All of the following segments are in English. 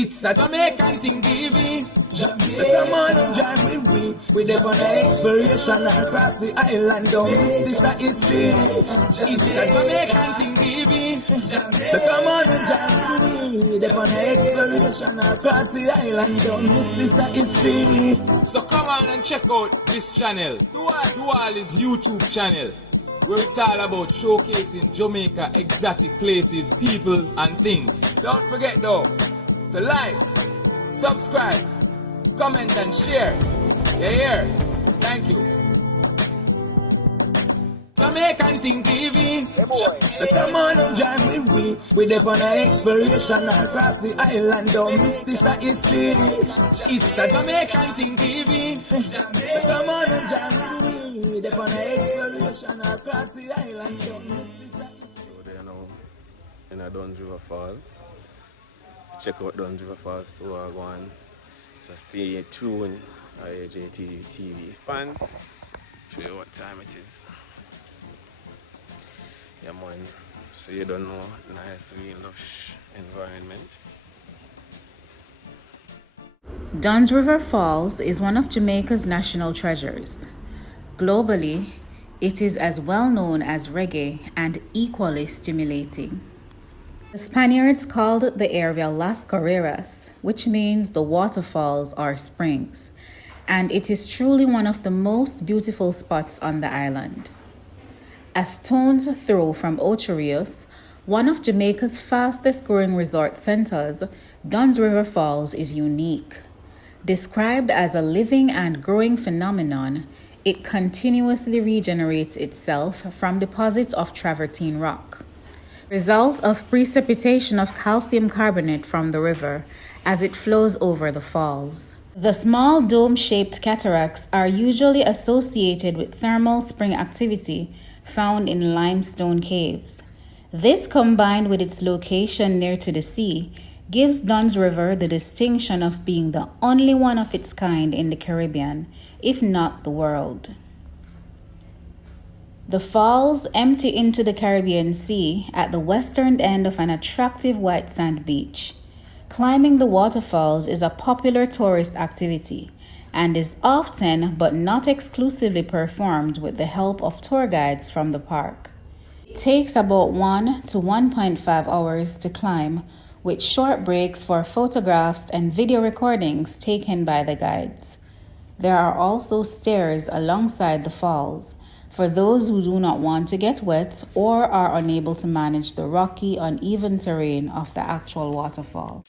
It's a Jamaican thing, baby. So come on and join with me. We're there on an exploration across the island. Don't miss this, that history. It's a Jamaican thing, baby. So come on and join with me. We're there on an exploration across the island. Don't miss this, that history. So come on and check out this channel. Do all his YouTube channel, where it's all about showcasing Jamaica exotic places, people and things. Don't forget though, to like, subscribe, comment and share. You hear? Thank you. Jamaican thing TV. So come on and join with me. We're there on an exploration across the island. Don't miss this, that history. It's a Jamaican thing TV. So come on and join with me. We're there on an exploration across the island. Don't miss this, that history. So they are now in a Dunn River Falls. Check out Dunn River Falls to go on. So stay tuned, IAJTV TV fans. Show you what time it is. Yeah man, so you don't know, nice, really lush environment. Dunn's River Falls is one of Jamaica's national treasures. Globally, it is as well known as reggae and equally stimulating. The Spaniards called the area Las Carreras, which means the waterfalls or springs, and it is truly one of the most beautiful spots on the island. A stone's throw from Ocho Rios, one of Jamaica's fastest growing resort centers, Dunn's River Falls is unique. Described as a living and growing phenomenon, it continuously regenerates itself from deposits of travertine rock, result of precipitation of calcium carbonate from the river as it flows over the falls. The small dome-shaped cataracts are usually associated with thermal spring activity found in limestone caves. This, combined with its location near to the sea, gives Dunn's River the distinction of being the only one of its kind in the Caribbean, if not the world. The falls empty into the Caribbean Sea at the western end of an attractive white sand beach. Climbing the waterfalls is a popular tourist activity and is often but not exclusively performed with the help of tour guides from the park. It takes about 1 to 1.5 hours to climb, with short breaks for photographs and video recordings taken by the guides. There are also stairs alongside the falls for those who do not want to get wet or are unable to manage the rocky, uneven terrain of the actual waterfall.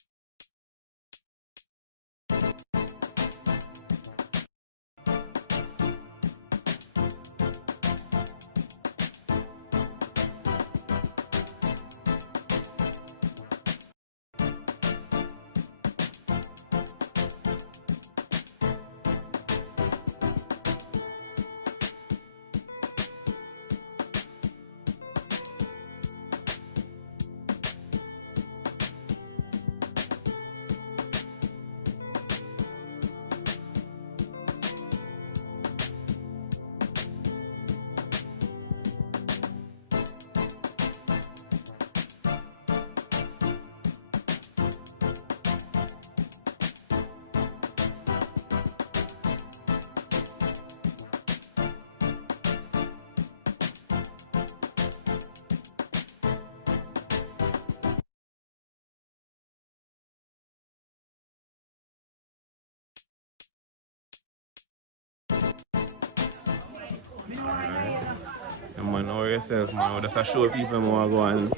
Man, know yourself, man. Just to show people more go and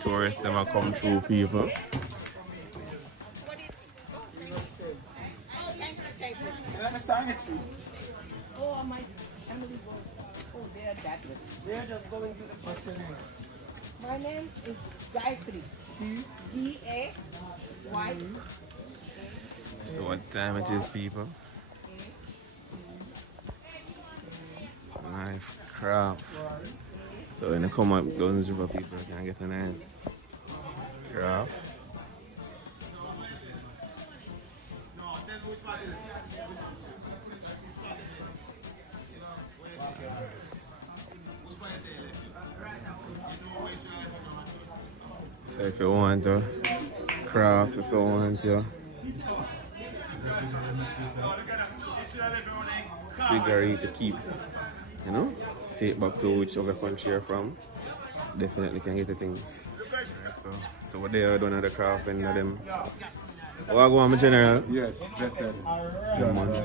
tourists them come through people. Oh, my family goes. Oh, they're that way. They're just going to the person. My name is Gayatri. G-A-Y. So what time it is, people? Nice crap. So when you come up Dunn's River, people can get a nice crap. So if you want to craft if you want to. Figure to keep, you know, take back to whichever country you're from. Definitely can get a thing. So what they are doing at the craft and them. What go on, my general? Yes, that's it. Yeah, man.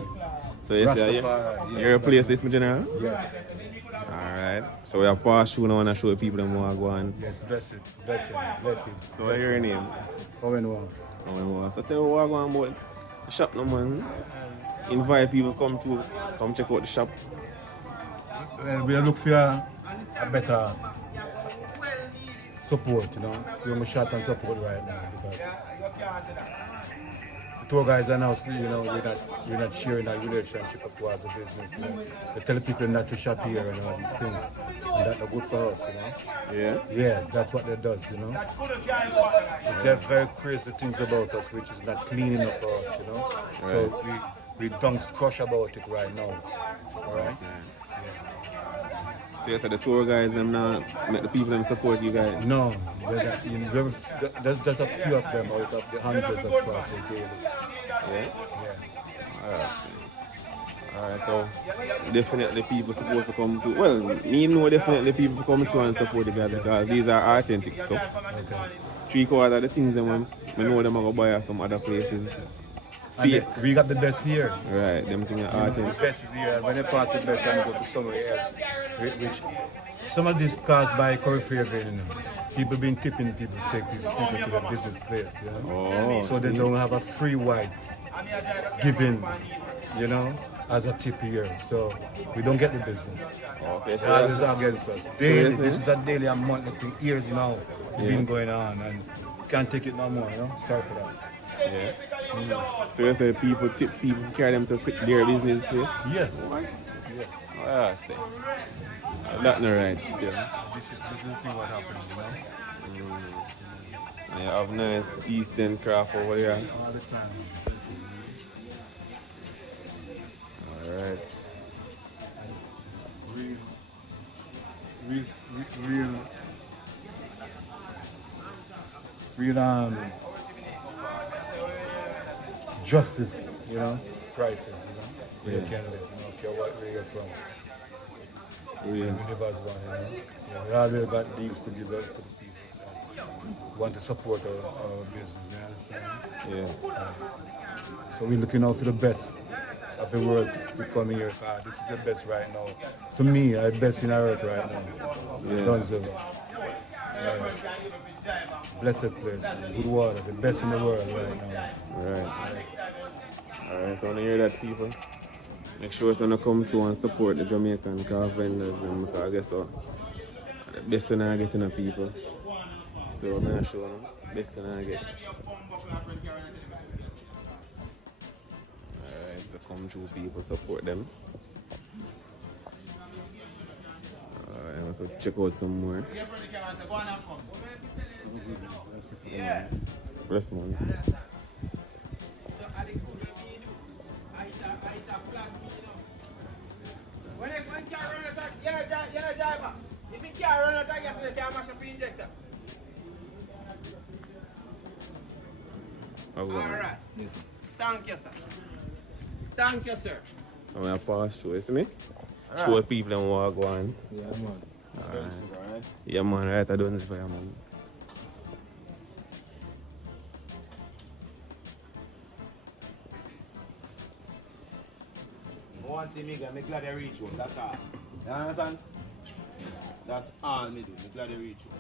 So you say you replace this, my general? Yes. Alright. So we have pass through now and show people them what go on. Yes, blessed. So what's your name? Owen Wong. So tell me what go on about the shop no man. Invite people come check out the shop. Well, we look for a better support, you know. We're a shot and support right now because the tour guys are now, you know, we're not sharing that relationship towards the business. You know? They tell people not to shop here and all these things, and that's not good for us, you know. Yeah. Yeah, that's what they does, you know. There's very crazy things about us, which is not clean enough for us, you know. Right. So we don't crush about it right now. All right. So you said the tour guys them now make the people them support you guys? No, there's just a few of them out of the hundreds of crosses daily. Yeah? Yeah. Alright, so definitely people supposed to come to, well, me know definitely people come to and support the guys because these are authentic stuff. Okay. 3/4 of the things them I know them are going to buy at some other places. And we got the best here. Right, them things are The authentic. best is here. When they pass the best, I go to somewhere else. Which some of this caused by curry favor, you know. People been tipping people, take these people to the business place, you know. Oh, So they don't have a free white given, you know, as a tip here. So we don't get the business. okay, so That is that's, against us. Daily, yes, this is a daily and monthly thing. Years now, it's been going on, and can't take it no more, you know. Sorry for that. yeah. So you say people tip people, carry them to their business place? Yes. Yes. Oh, yeah, see. That's not right still. This is the thing what happens, you know. And you have nice Eastern craft over there. All the time. Alright. Real justice, you know, prices, you know, where you can live, you know, care what where you're from. Really? We live as one, you know. Yeah, we always got these to give out to the people. We want to support our business, you understand? Yeah. So we're looking out for the best of the world to come here. This is the best right now. To me, the best in our earth right now. Yeah. Dunn. Blessed place, good water, the best in the world right now. Alright. Alright, so when you hear that people, make sure it's gonna come to and support the Jamaican craft vendors and because I guess so the best thing I get in the people. So I'm gonna show them the best thing I get. Alright, so come to people, support them. Alright, we could check out some more. Bless man. If you can't run out, I guess you can't mash up the injector. Alright. Thank you, sir. Thank you, sir. I'm gonna pass through, you see me? Show people them what go on. Yeah, man. Alright. Yeah man, right, I don't for you man. One thing I'm glad I reach you, that's all. You understand? That's all me do, I'm glad I reach you.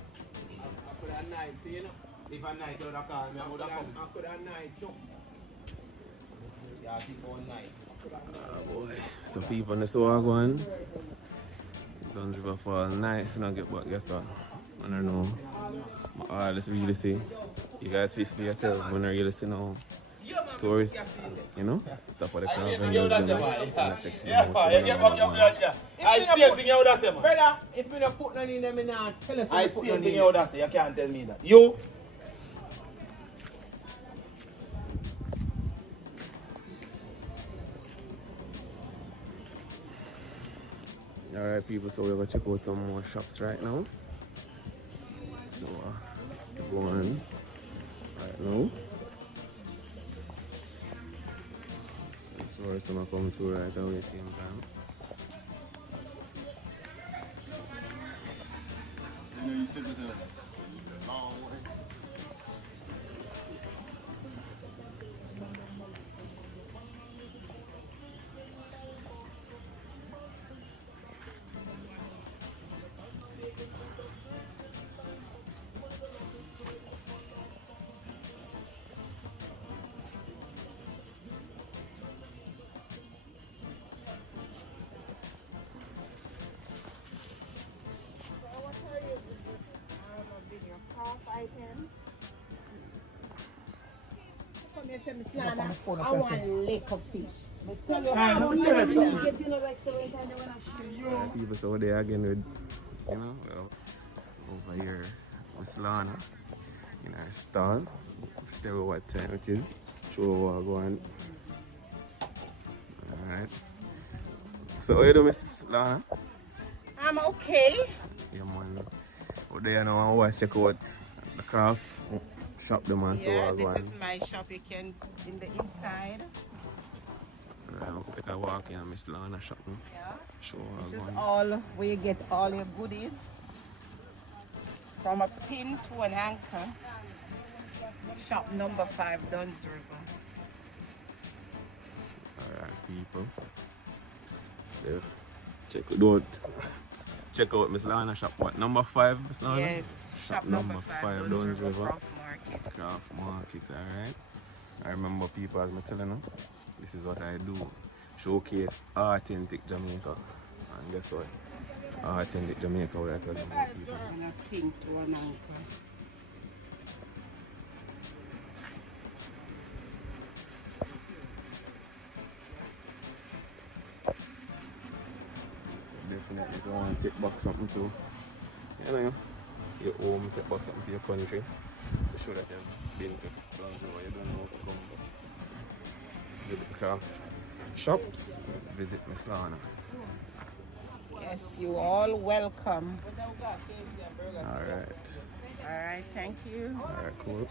I could have night, you know. If I night you would have called me, I would have come. I could have night too. Yeah, I think one night. Boy. So people in the store going. Dunn River Fall nice, you know, but guess what? I don't know. All this really see. You guys fish for yourself when you really see no tourists, you know? Stop at the craft and check I see a thing you would have said, man. Brother, if we don't put none in them, tell us. I see a thing you would have said, you can't tell me that. You? Alright people, so we're gonna check out some more shops right now. So go on. Right No? Tourists gonna come through right away same time. Items. Come here, tell me, Slana, I want lick of fish. People over there again with, you know, well, over here with Lana in our stall. Show you what time it is. Show what we're going. Alright. So how you doing, Miss Lana? I'm okay. Yeah, man. Over there now, I want to check out the craft shop them and so Yeah, on. this is my shop. You can in the inside. I'll take a walk in Miss Lana shop. Yeah. Show This is all where you get all your goodies. From a pin to an anchor. Shop number 5, Dunn's River. Alright, people. Yeah. Check out Miss Lana shop. What, number 5, Miss Lana? Yes, shop number 5, Dunn's River Craft Market. Craft Market, alright. I remember people as me telling them, this is what I do. Showcase authentic Jamaica. And guess what? Authentic Jamaica, what I tell them people. And a pin to an anchor. Definitely don't want to take back something too. You know, your home, take back something to your country. To show that you've been to Dunn's River, you don't know how to come. Visit the craft shops, visit Miss Lana. Yes, you all welcome. Alright. Alright, thank you. Alright, cool.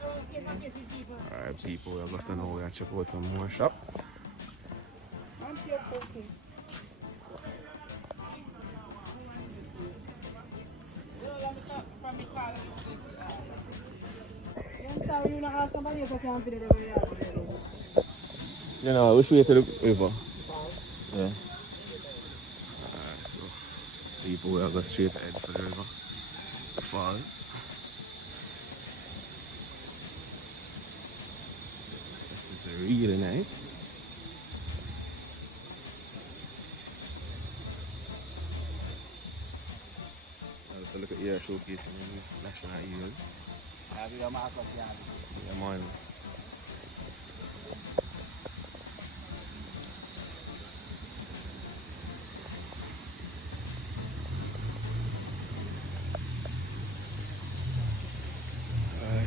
Alright, people, we're going to know we're check out some more shops. You know, which way to the river? Yeah. So, people will go straight ahead for the river. The falls. This is really nice. So look at here showcasing the national heroes. Yeah, man.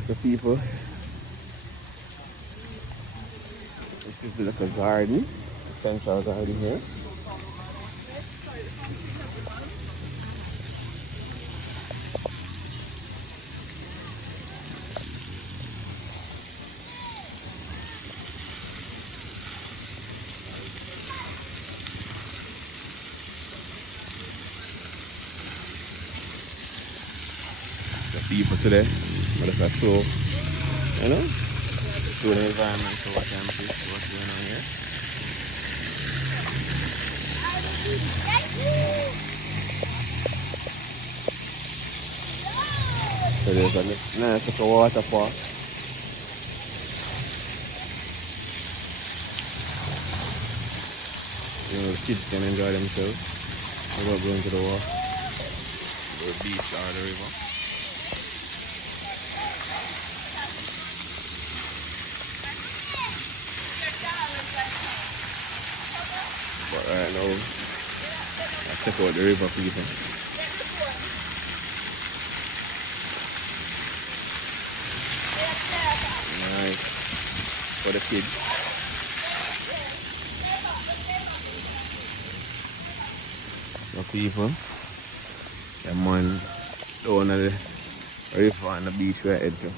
So people, this is like a garden, central garden here. The people today, but it's a show, you know, show the environment, so what I'm see what's going on here. So there's a nice little waterfall. You know, the kids can enjoy themselves without going to the water, the beach or the river. But right now, I'll check out the river, people. Nice for the kids. So people, the man down at the river and the beach we're headed to.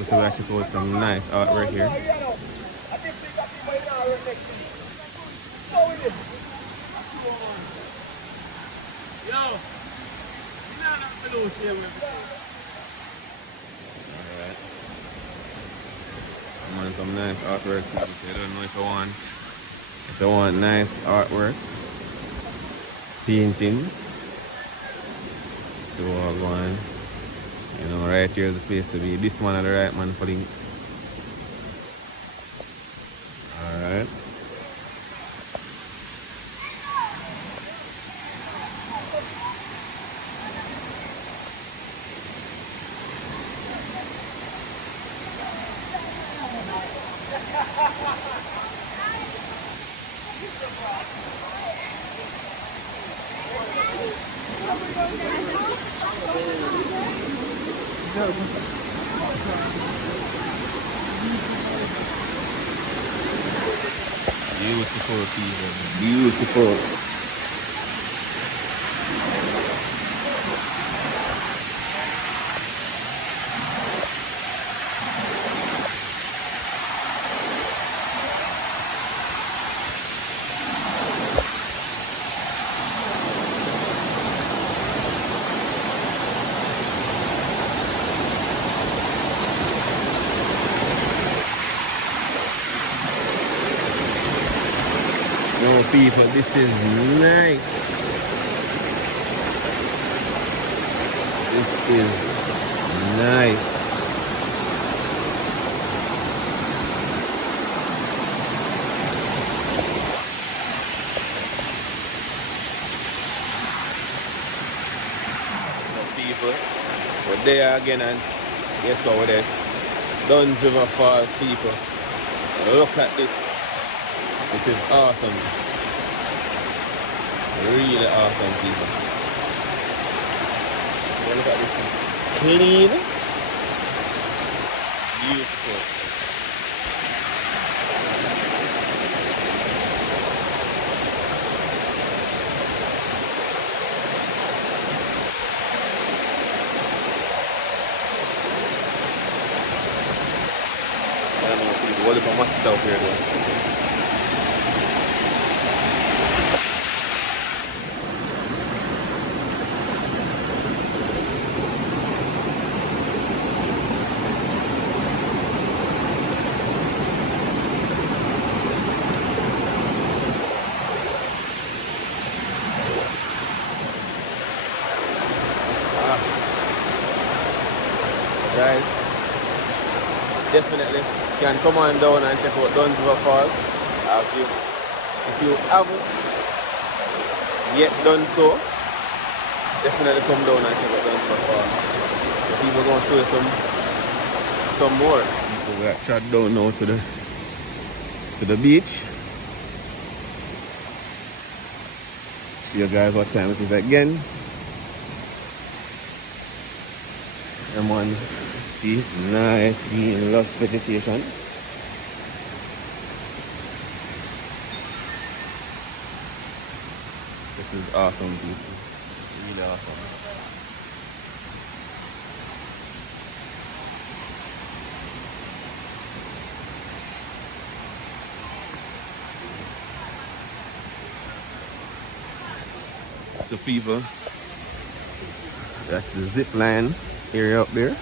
People, so we actually put some nice artwork here. Alright. I'm on some nice artwork, people, so I don't know if you want nice artwork, painting. So we're going, you know, right here is the place to be. This one is the right man for the. Alright. Beautiful people. Beautiful. No people, this is nice. This is nice. No people, we're there again, and guess what we're there? Dunn River Falls people. Look at this. This is awesome. Really awesome, people. Look at this. Clean. Beautiful. I don't know, people. What if I must out here though? Guys, definitely can come on down and check out Dunn River Falls. If you haven't yet done so, definitely come down and check out Dunn River Falls. So people are going to show you some more. People we are shot down now to the beach. See you guys what time it is again. Come on, see, nice, lush vegetation. This is awesome, people. Really awesome. So, people, that's the zip line area up there.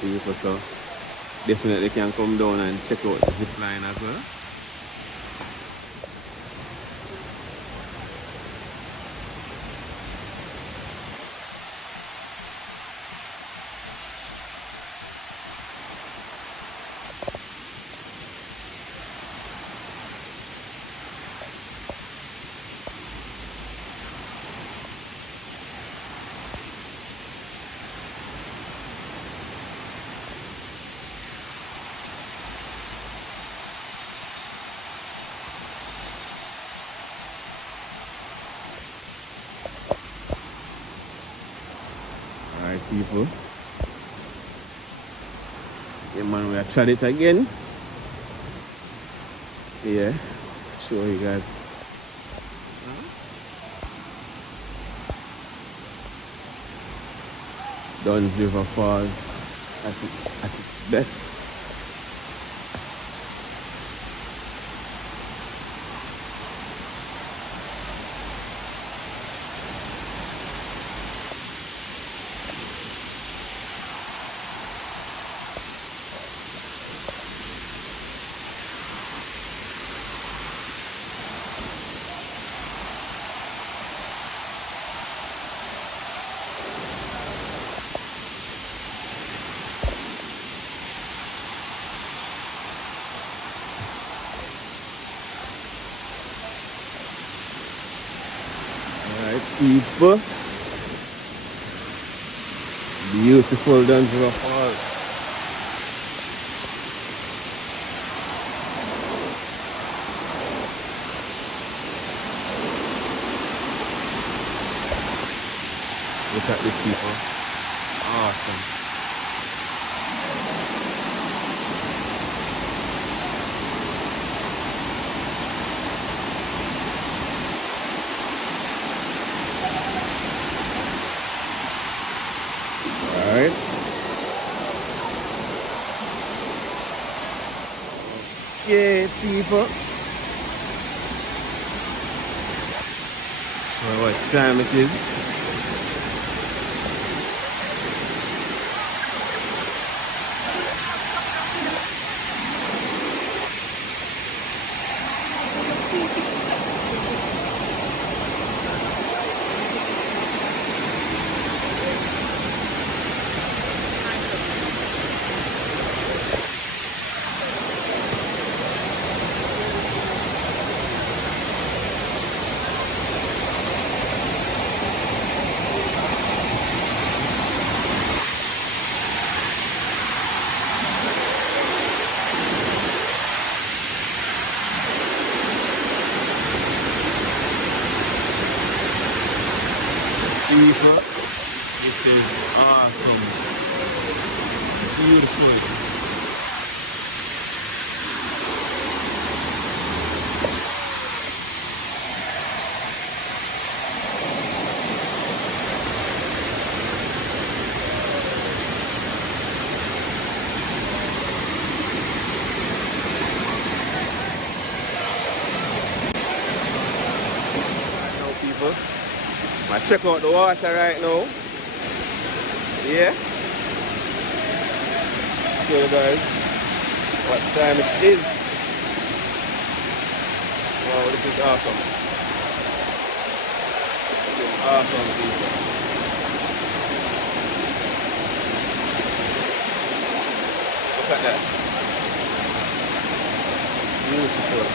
People, so definitely can come down and check out the zip line as well. people. Yeah, man, we are trying it again. Yeah, show you guys. Dunn's River Falls at its best. Alright, people. Beautiful Dunn's River Falls. Look at this, people. Awesome. Alright. Okay, people. Well, what time it is? People, this is awesome. Beautiful. Right now, people. I check out the water right now. Yeah. Show you guys what time it is. Wow, this is awesome. This is awesome, people. Look at that. Beautiful.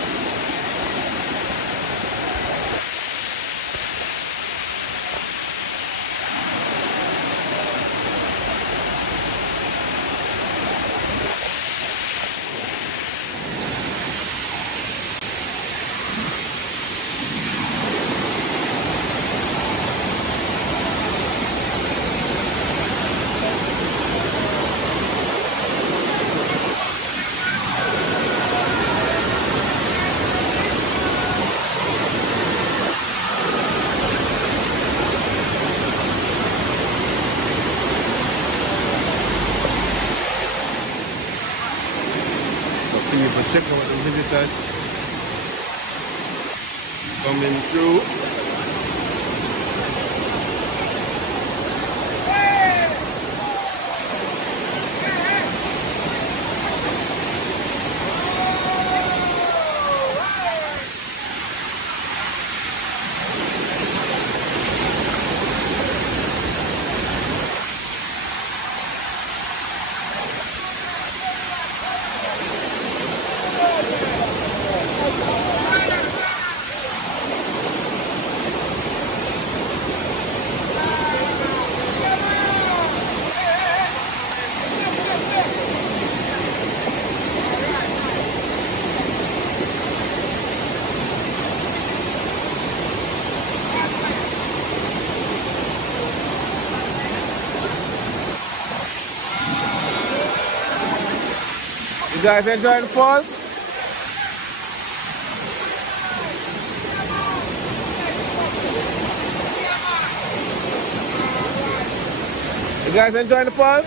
People check out the visitors coming through. guys enjoying the falls? You guys enjoying the falls?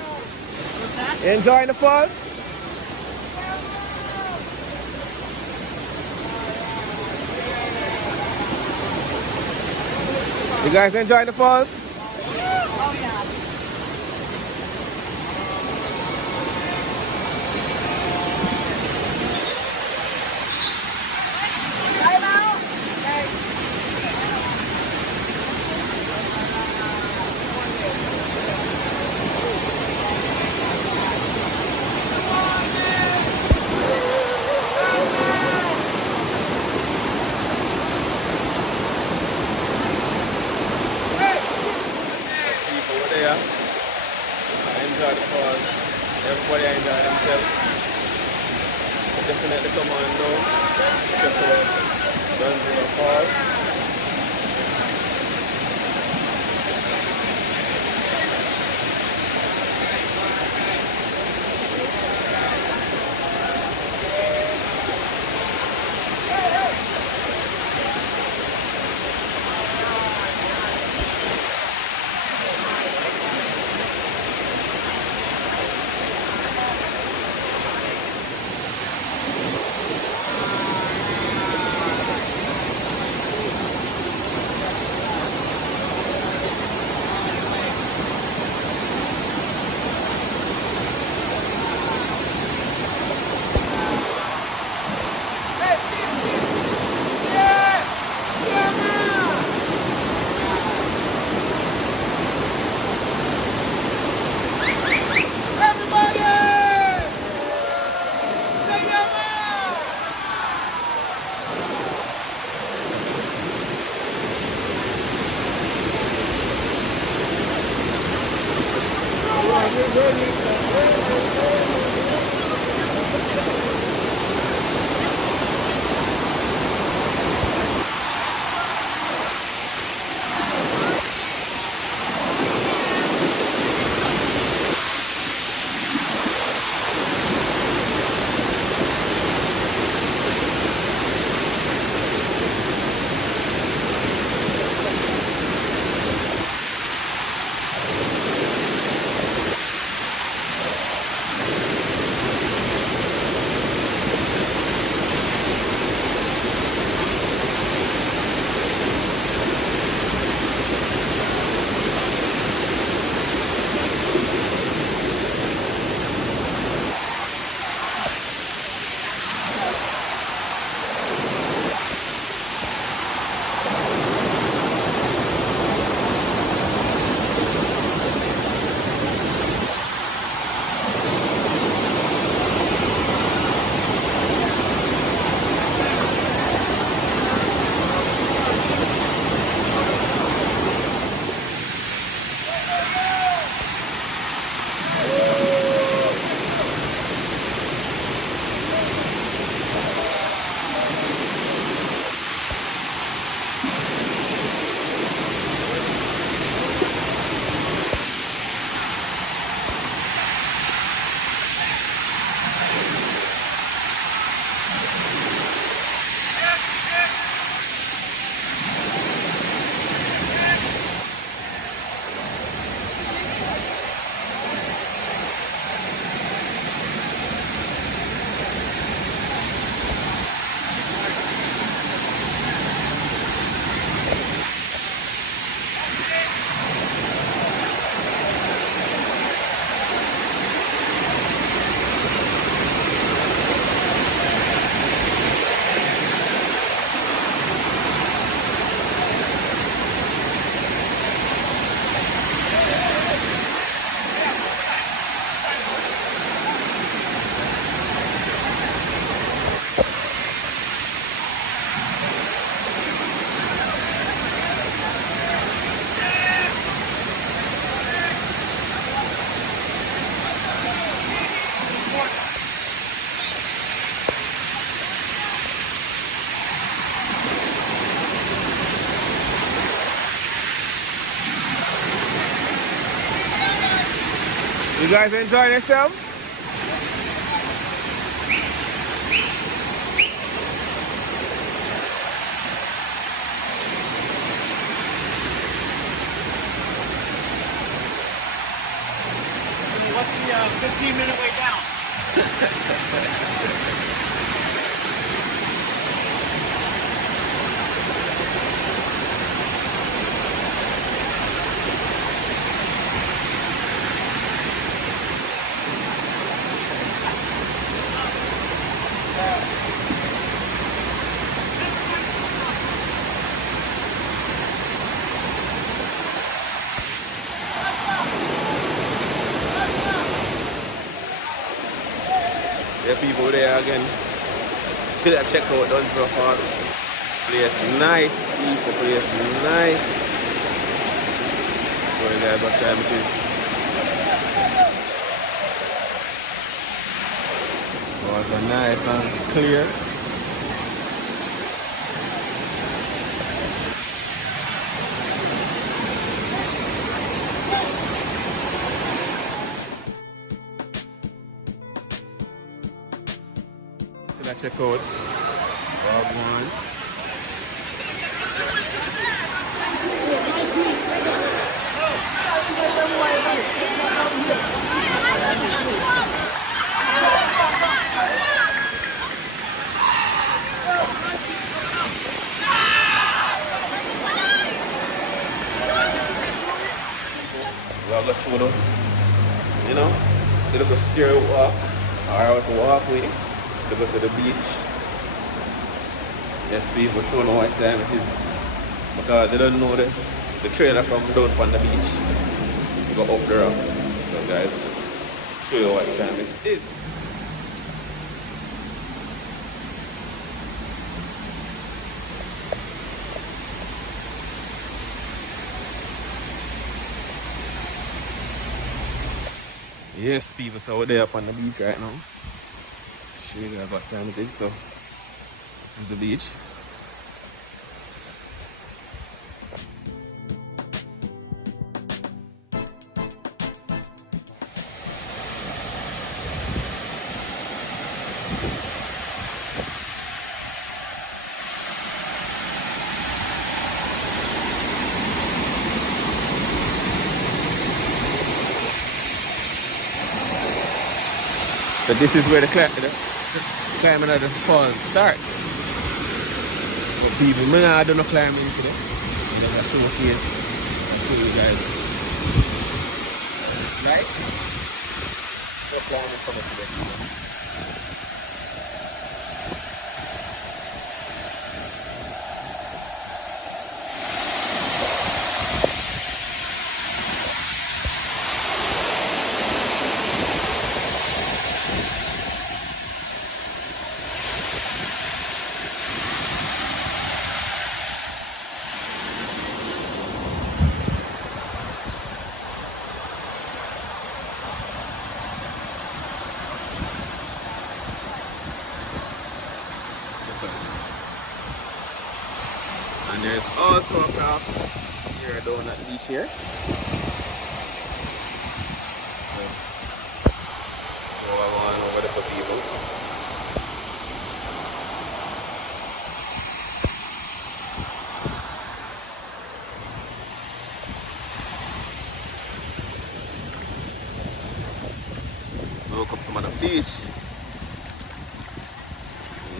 You enjoying the falls? You guys enjoying the falls? Oh, yeah. People over there, I enjoy the falls. Everybody enjoy themselves. Definitely come on down. Check out Dunn Falls. You guys enjoying yourself? about 15-minute way down. There are people there again. Still at check out Dunn Falls. Place nice, people, place nice. So you guys what time it is. Water nice and clear. Check out Bob One. We have got to know, you know, a little stair walk or a walkway to go to the beach. Yes, people show know what time it is because they don't know the trailer from down on the beach. We go up the rocks. So guys, show you what time it is. Yes, people, so we're there up on the beach right now. Show you guys what time it is. So this is the beach. So this is where the climbing of the falls starts. But people, I don't know climbing today. I'll show you guys. Right? No climbing coming today. And there's also a craft here down at the beach here. So, go on over there for people. So come some of the beach.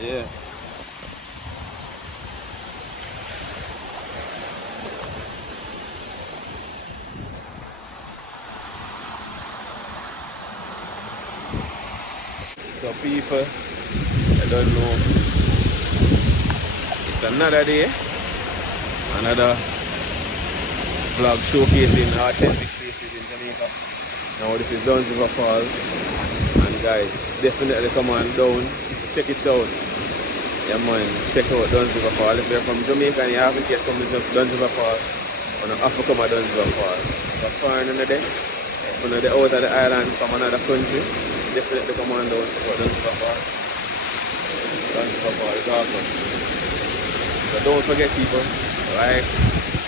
Yeah. So people, I don't know, it's another day, another vlog showcasing authentic places in Jamaica. Now this is Dunn Falls, and guys, definitely come on down, check it out. Yeah man, check out Dunn Falls. If you're from Jamaica and you haven't yet come to Dunn Falls, you have to come to Dunn Falls. But far in the day, when you're out of the island from another country, definitely come on down to Dunn Falls. Dunn Falls is awesome. So don't forget people, like,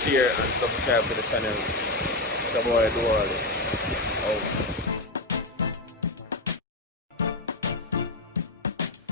share and subscribe to the channel. It's a boy do all this.